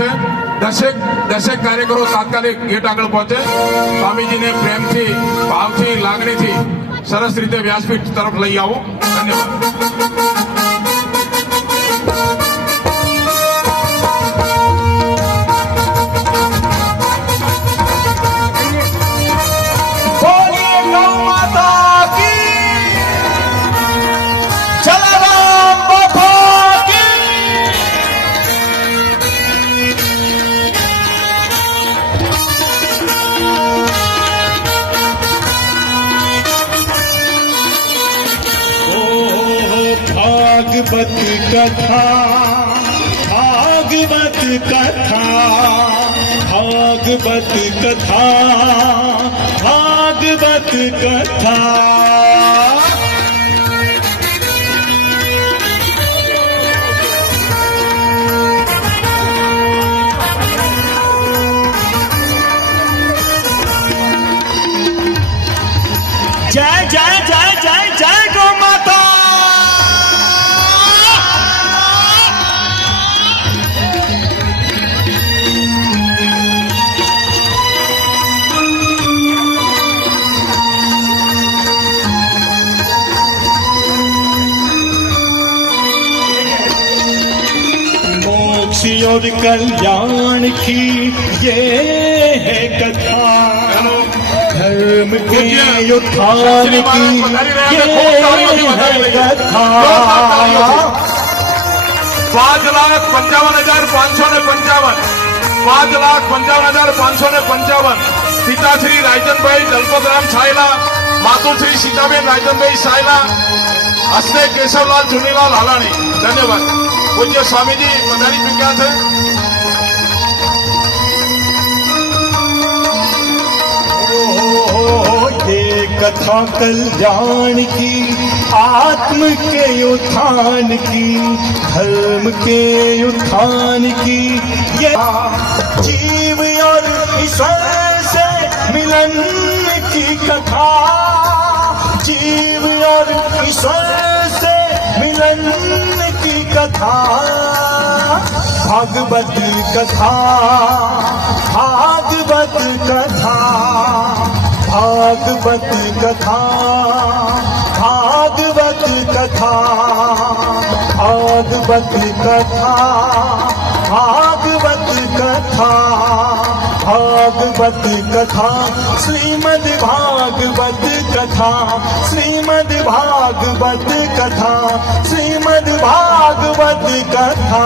છે. દસેક કાર્યકરો તાત્કાલિક ગેટ આગળ પહોંચે. સ્વામીજીને પ્રેમથી, ભાવથી, લાગણીથી સરસ રીતે વ્યાસપીઠ તરફ લઈ આવો. ધન્યવાદ. भागवत कथा, भागवत कथा, भागवत कथा, भागवत कथा. जय जय जय जय जय गौ माता. मोक्ष और कल्याण की ये है कथा, धर्म के उत्थान की ये है कथा. 5,55,555 5,55,555 પિતાશ્રી રાયચંદભાઈ દલપતરામ છાયલા, માતુશ્રી સીતાબેન રાયચંદભાઈ છાયલા, હસ્તે કેશવલાલ ચુનીલાલ હાલાણી. ધન્યવાદ. પૂજ્ય સ્વામીજી પધારી ચૂક્યા છે. ये कथा कल्याण की, आत्म के उत्थान की, धर्म के उत्थान की, ये जीव और ईश्वर से मिलन की कथा, जीव और ईश्वर से मिलन की कथा. भागवत कथा, भागवत कथा, भागवत कथा, भागवत कथा, भागवत कथा, भागवत कथा, भागवत कथा, श्रीमद् भागवत कथा, श्रीमद् भागवत कथा, श्रीमद् भागवत कथा.